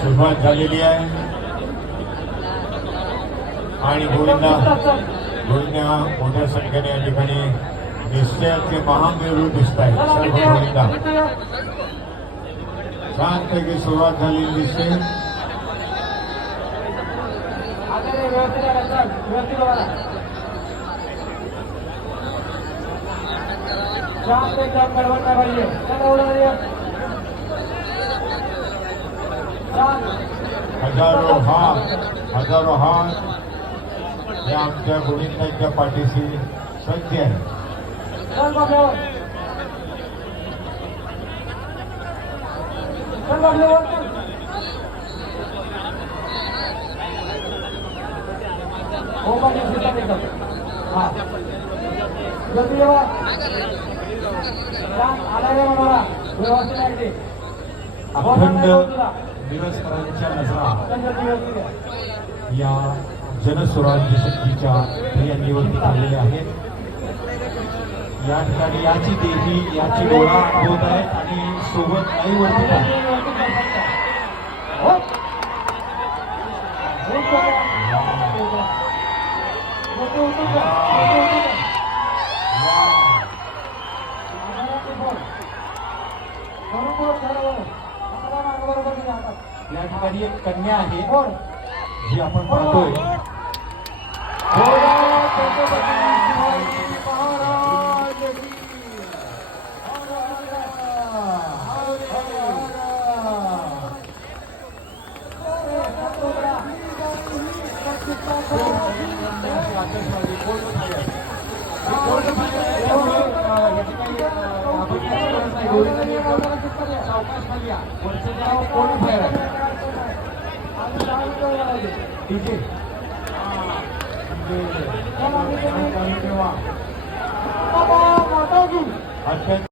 सुरुवात झालेली आहे. आणि गोविंदा गोविंदा मोठ्या संख्येने या ठिकाणी निश्चयाचे महामेरू दिसत आहेत सर्व गोविंदा. छानपैकी सुरुवात झालेली दिसते. हजारो हात हजारो हात हे आमच्या गोविंदांच्या पाठीशी सज्ज आहे अखंड मिरजकरांच्या नजरा या जनस्वराज्य शक्तीच्या प्रियांनीवरती आलेल्या आहेत या ठिकाणी याची देवी याची डोळा होत आहे आणि सोबत आईवरती पण. या ठिकाणी एक कन्या आहे. जी आपण पाहतोय. ठीक आहे अत्यंत